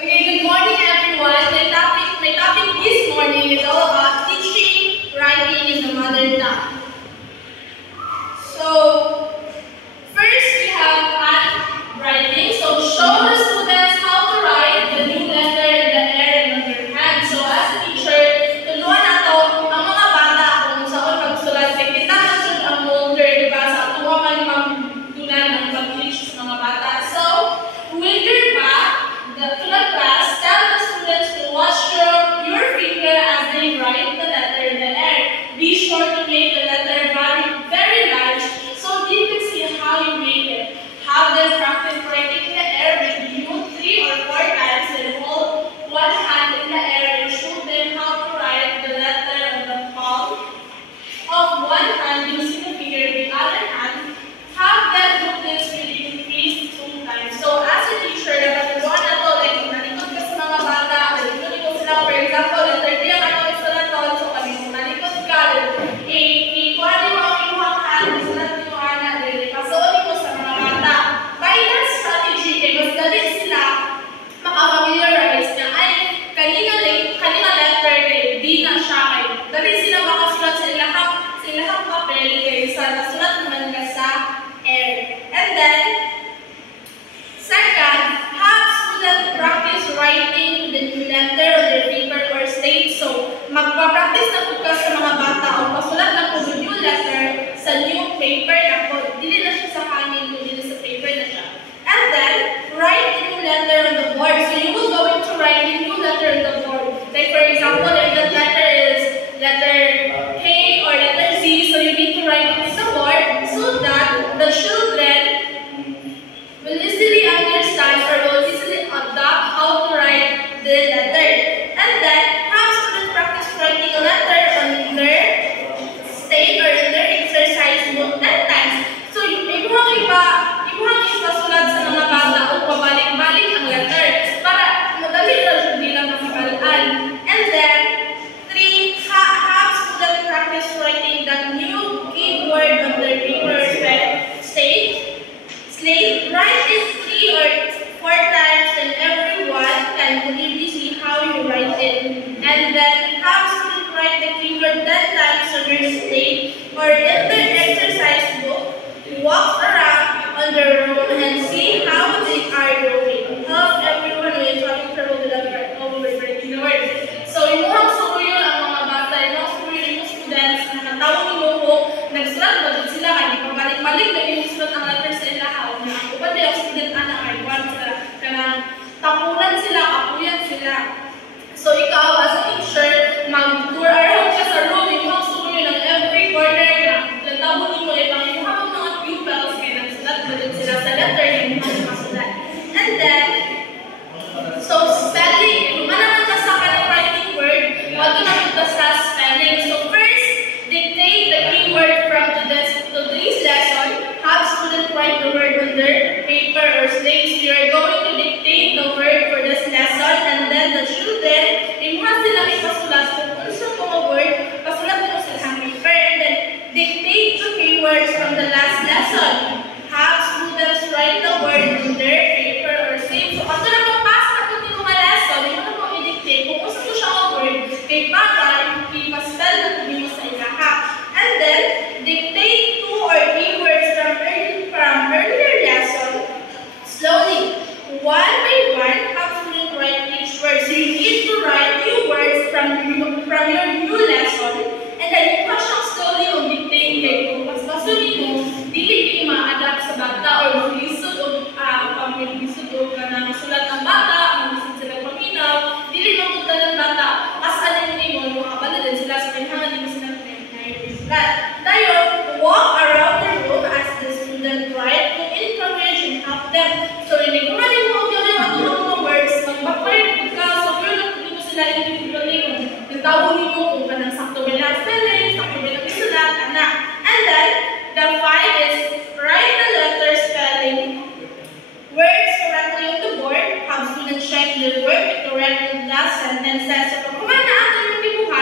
Okay, good morning everyone. My topic this morning is all about teaching writing in the mother tongue. So, first we have handwriting. So, show the students how to write the new letter in the air and on their hand. So, as a teacher, tulungan nato ang mga bata kung saan pagsulat. Kaya kita nasun ang molder, diba? Sa tuwa man magtunan ang pag-teach sa mga bata. So, with your back, to the class, tell the students to watch your finger as they write the letter in the air. Be sure to make the letter very large so they can see how you make it. Have them practice writing in the air with you 3 or 4 times and hold one hand in the air and show them how to write the letter on the palm of one hand using the finger in the other hand. Have them do this with increased 2 times. So as a teacher, dapat turuan na to, like nalikod ka sa mga bata, nalikod sila, for example, letter D ang atong isulaton, so kami nalikod ka, ikuha mo ang inyong hand, isulat nyo anak, pasuon mo sa mga bata. By that strategy, mas dali sila makafamiliarize na ay kanina letter kay D na siya kay dali sila makasulat sa ilahang papel kay sa nasulat naman ka sa air. And then, second, have students practice writing the new letter on their paper or slate. So, magpa-practice na po ka sa mga bata o pasulat na po yung new letter sa new paper na po. Dili na siya sa hangin, dili sa paper na siya. And then, write the new letter on the board. So, you will go into write the new letter on the board. Like, for example, if the letter is letter K or letter Z, so you need to write it on the board so that the children will easily understand or will easily adopt how to write the letter. And then, have students practice writing a letter on their state or in their exercise book 10 times. So, ibuhang ipasulat sa mga bata o pabalik-balik ang letter para madali lang siya bilang makabalaan. And then, 3, have students practice writing the new keyword on their paper slate. Write it 3 or 4 times and everyone can clearly see how you write it. And then have students write the keyword 10 times on your slate or in their exercise book. Walk around on their room and see how they are doing. Help everyone who is having trouble with writing the word. So, yung mga suruyo ang mga bata, yung suruyo yung students, nakatawag mo ko, nagsulat ba sila, kaya pabalik-balik na yung sulat ang letter sa ilahaw. Upad yung student anak ay one sila, kaya tapunan sila, kapuyan sila. So, ikaw as a teacher, mag-tour around ka sa room, yung mga suruyo ng every corner na nagtawag mo, yung mga pupils, kaya nagsulat ba sila sa letter, yung mga nakasulat. And then, so spelling, kung naman ka sa kanang writing word, wag ka naman ka sa spelling. So first, dictate the keyword from today's lesson. Have students write the word on their paper or slate. You are going to dictate the word for this lesson, and then the children, imuha sila ipasulat kung ano sa mga word, pasulat mo sa paper, and then dictate the keywords from the last lesson. Have students write the word on their paper or slate. So after na lesson, yung ano mong i-dictate, kung gusto mo siya ang word, kay para i-paspel na tuloy mo sa ilaha. And then, dictate 2 or 3 words from earlier lesson, slowly, one by one, have students write each word. So you need to write new words from your new lesson, and then you can siyang slowly o dictate kay kung paspasulin mo, dili ma-adapt sa bata or mag-lisod o pag-lisod o ka na sulat ng bata, dili lang punta ng bata, asalan nyo mo, makapaladan sila sa pinhangan nyo sila na tayo, walk around the room as the student write to encourage and help them. So, hindi ko manin mo, yung mga words, mag-backwards ka, so yun mo sila individually, yung tawag nyo kung kanang sakto ba lang spelling, sakto ba lang isulat, anak. And then, the 5 is write the letter spelling words correctly on the board. Have students check their work with correct last sentences. So, kung man na ato yung imuha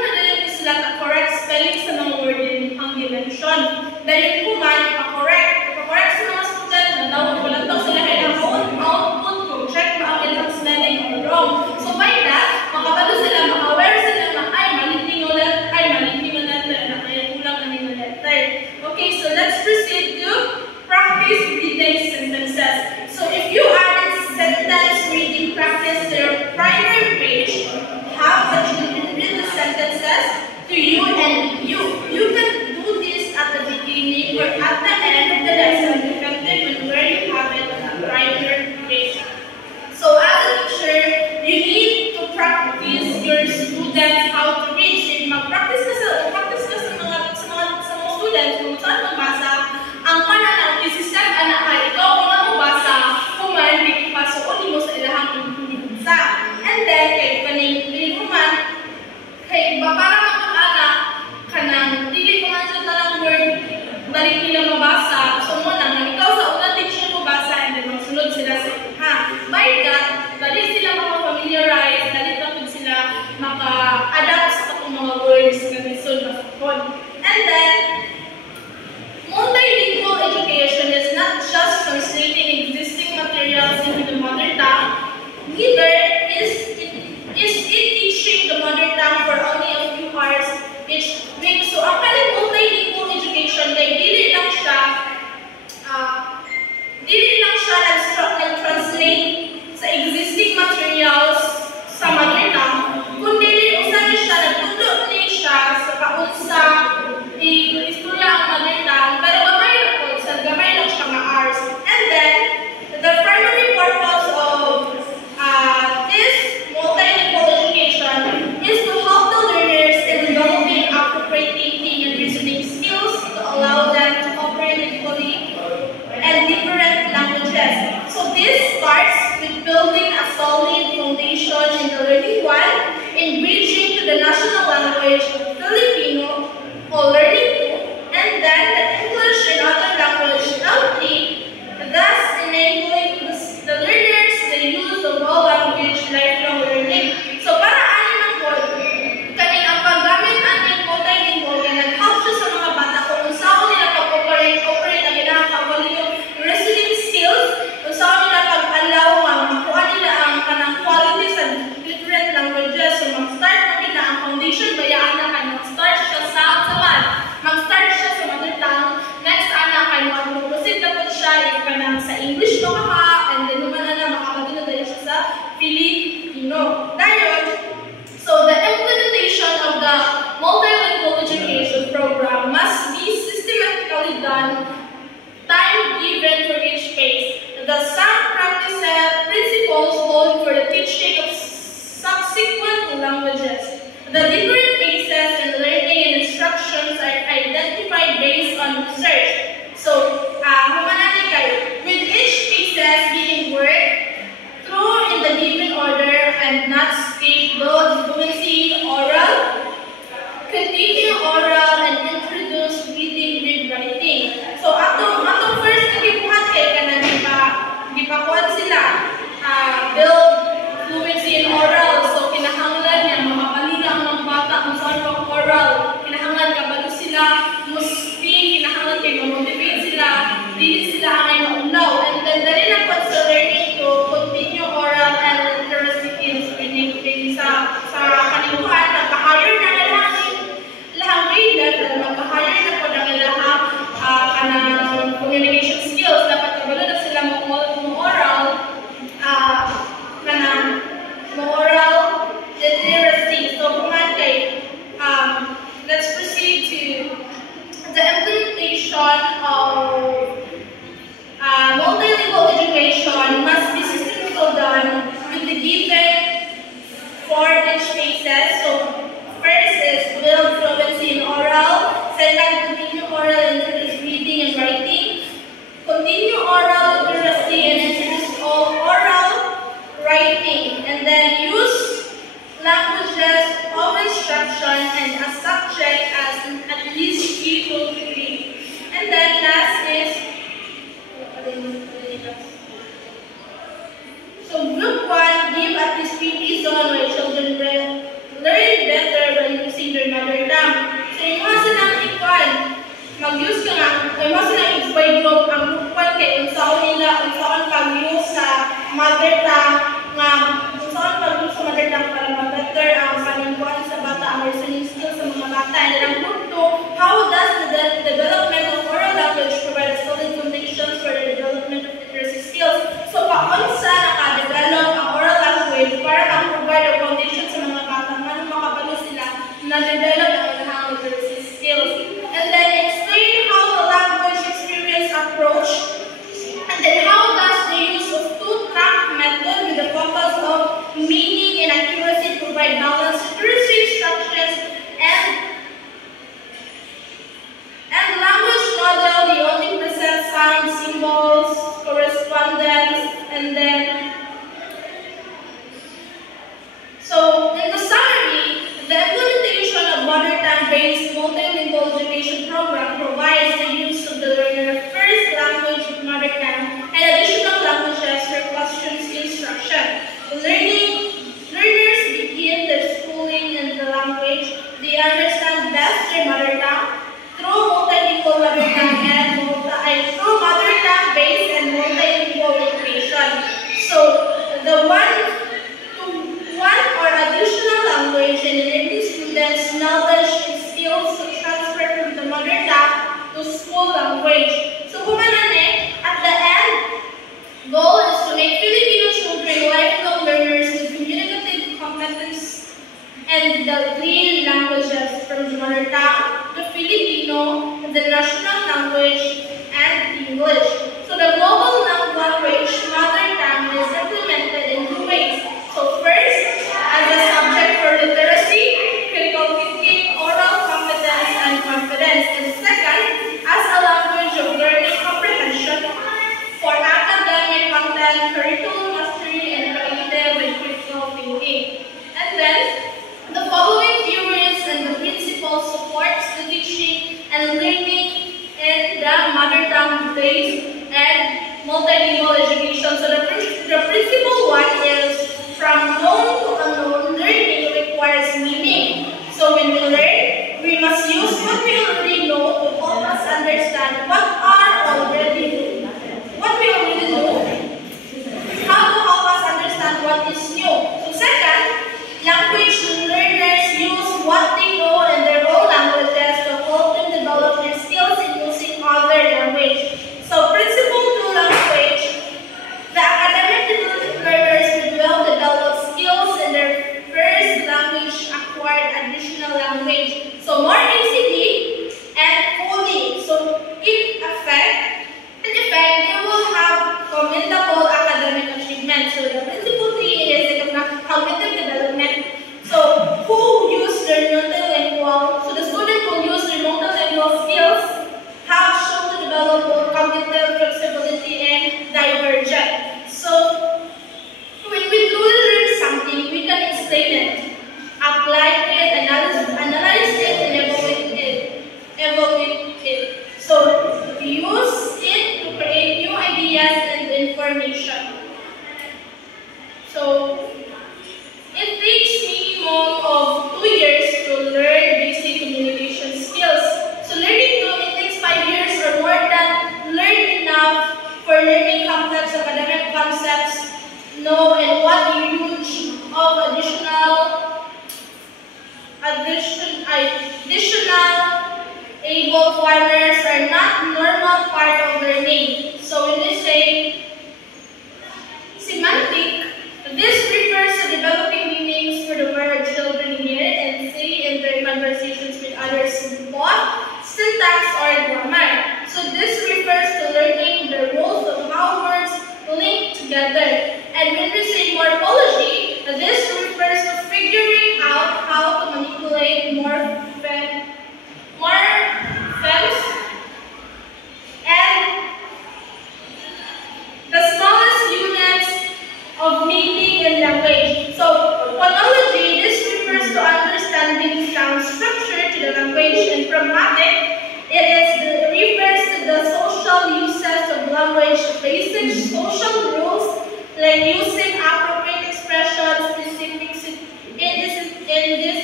na dahil isulat ang correct spelling sa mga word din ang dimension. Dahil imuha, ipa-correct sa mga student, natawag ko lang daw sila kaya ang output ko. Check ba ang ilang spelling yun. And then, multilingual education is not just translating existing materials into the mother tongue, neither is it teaching the mother tongue for only a few hours each week. So, ang kaning multilingual education, kay dili lang siya nag-translate sa existing materials sa mother tongue, kundi usan siya nagtudlo ni siya sa kaunsa istorya ang mother tongue, pero gamay lang siya nga hours. And then, the primary purpose of this multilingual education is to help the learners in developing appropriate thinking and reasoning skills to allow them to operate equally and different languages. So this starts with building a solid foundation in the learning one, in bridging to the national language, Filipino, or learning two, and then the English and other language, L3, thus enabling the learners the use of all language lifelong learning. So para anin ang po, kaning ang paggamit aning multilingual kaya nag-help siya sa mga bata kung unsaon nila pag-operate ang ginakawali yung reasoning skills, unsaon nila pag-allow makuha nila ang kanang quality sa different languages. So mag-start na nila ang foundation, bayaan na kayo mag-start siya sa saman. Mag-start siya sa mother tongue, next anak kayo mag-proceed na po siya kanang sa English no ka, and then naman na makakagin na dahil siya sa Filipino. Dayon, so the implementation of the multilingual education program must be systematically done, time given for each phase. The sound principles hold for the teaching of subsequent languages. The different phases in learning and instructions are identified based on research. So, with each phases being worked through in the given order and not skip both fluency, oral, continue oral, and introduce reading, read, writing. So, atong first nagibuhat kay kanang gipakuan sila build fluency in oral. So, kinahanglan niya makabalina ang mga bata kung saan pag-oral. Kinahanglan kabalo sila, must-be, kinahanglan kayo motivate sila, dili sila ang maulaw. And then, dali na po sa learning to continue oral and literacy skills. Sa kanibuhan, nagka-hire na lahang grade level, nagka-hire na po na lahang kanang communication skills. Dapat kabalo na sila mo-oral, oral literacy. So, let's proceed to the implementation of multilingual education must be systematically done with the given 4 each phases. So, first is build fluency in oral, second continue oral and introduce reading and writing, continue oral literacy and introduce oral writing, and then use languages of instruction and a subject as at least equal to 3. And then last is, so group 1, give at least 3 zone where children learn better by using their mother tongue. So yung mga silang ikuan, mag-use ka nga, yung mga silang ikuan group, ang group 1 kay unsaon nila, unsaon pag-use sa mother tongue, unsaon pag-use sa mother tongue para mag-better ang paningkuan sa bata, ang listening skills sa mga bata. And then ang group 2, how does the development of oral language provide solid foundations for the development of literacy skills? So paunsa naka-develop ang oral language para mag-provide a foundation sa mga bata, man makabalo sila na-develop ang ilang literacy skills. And then explain how the language experience approach, and then how does the use of two-track method with the focus of meaning and accuracy provide balanced literacy instructions and language model, the only present sound, symbols, correspondence, and then so in the summary, the implementation of mother tongue-based multilingual education program provides the use of the learner first language of mother tongue and additional languages for classroom instruction. Learners begin their schooling in the language they understand best, their mother tongue. and the 3 languages from the mother tongue, the Filipino, the national language, and English. So the global language mother tongue is implemented in 2 ways. So first, as a subject for literacy, critical thinking, oral competence, and confidence. And second, as a language of learning comprehension for academic content, curriculum mastery, and creative and critical thinking. And then, the following theories and the principles supports the teaching and learning in the mother tongue-based and multilingual education. So the principle one is from known to unknown, learning requires meaning. So when we learn, we must use what we already know to help us understand what we already know, how to help us understand what is new. So second, language learners use what they know in their own languages to help them develop their skills in using other language. So principle 2 language, the academic learners will develop skills in their first language, acquired additional language. So more easily and fully. So in effect, they will have commendable academic achievements. So the principle 3 is the cognitive development. So who use their multilingual, so the student will use their multilingual skills, have shown to develop both cognitive flexibility and divergence. So when we truly learn something, we can explain it, apply it, analyze it, and evaluate it. So we use it to create new ideas and information. So it takes minimum of 2 years to learn basic communication skills. So learning it takes 5 years or more than learn enough for learning complex academic concepts, know and what huge of additional able farmers are not normal part of learning. So when we say semantic, this refers to developing meanings for the word children hear and say in their conversations with others in both syntax or grammar. So this refers to learning the rules of how words link together. And when we say morphology, this refers to figuring out how to manipulate morphemes and the smallest units of meaning in language. So phonology, this refers to understanding sound structure to the language, and pragmatic, it refers to the social uses of language, basic social rules like using appropriate expressions in this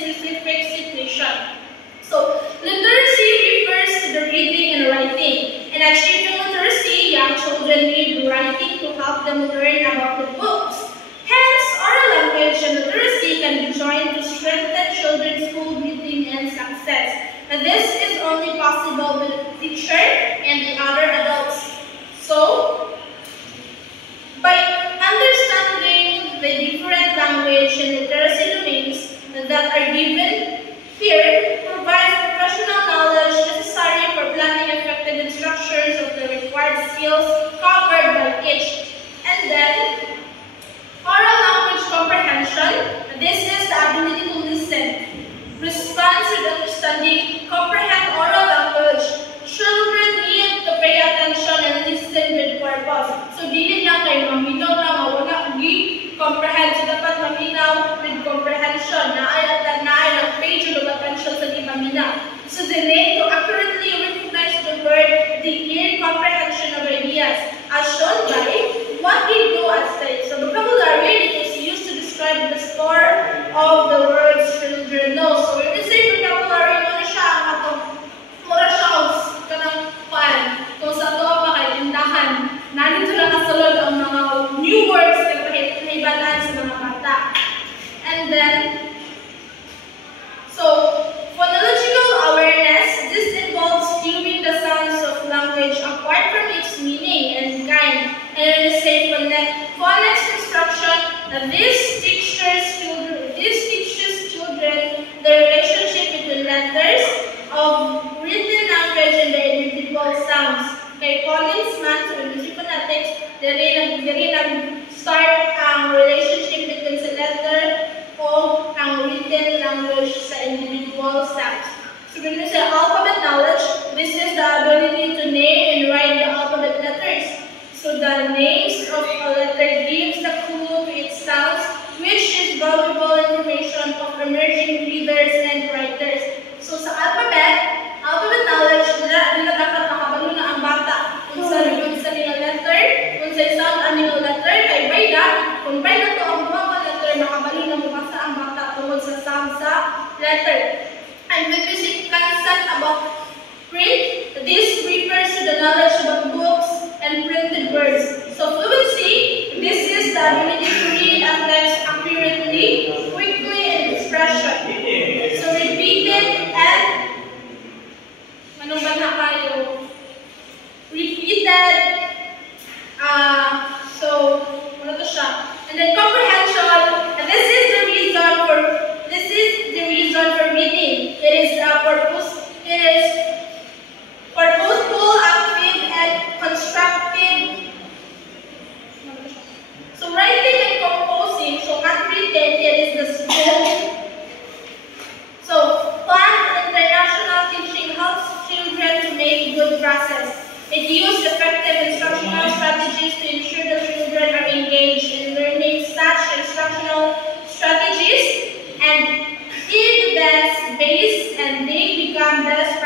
specific situation. So literacy refers to the reading and writing. In achieving literacy, young children need writing to help them learn about the books. Hence, oral language and literacy can be joined to strengthen children's school reading and success. And this is only possible with the teacher and the other adults. So, by understanding the different language and literacy domains that are given here, provides professional knowledge necessary for planning effective instructions of the required skills covered by each. And then, oral language comprehension. This is the ability to listen, respond with understanding, comprehend oral language. Children need to pay attention and listen with purpose. So, dili lang kay maminaw na mawala comprehend. So, dapat maminaw with comprehension. Naay ng page of attention sa di maminaw. So, they need to accurately recognize the word, the ear comprehension of ideas, as shown by what they do at stage. So, vocabulary is used to describe the store of the words children know. So, when we say vocabulary, ano siya ang atong mura siya kanang pan. Kung sa ito pa kay tindahan, nandito na kasulod ang mga new words na kahibatan sa mga bata. And then, so, phonological awareness, this involves viewing the sounds of language apart from its meaning and kind. And when we say phonics instruction, this teaches children Diri nag-start ang relationship between sa letter o ang written language sa individual steps. So when we say alphabet knowledge, this is the ability to name and write the alphabet letters. So the names of a letter gives the clue to its sounds, which is valuable information of emerging readers and writers. So sa alphabet knowledge, nila dapat makabalo na ang bata kung sa nila letter, kung sa sound ang nila letter, kay bayda, kung bayda to ang mga letter, makabalo na mabasa ang bata tungkol sa sound sa letter. And when we say concept about print, this refers to the knowledge about books and printed words. So fluency, this is the ability to read and text accurately, quickly, and expression. So repeated and anong banha kayo? Repeated. So ano to siya? And then comprehension. And this is the reason for reading. It is purposeful, active, and constructive. So writing and composing, so handwritten, it is the skill. So planned international teaching helps children to make good process. It uses effective instructional strategies to ensure that children are engaged in learning such instructional strategies and evidence-based, and they become best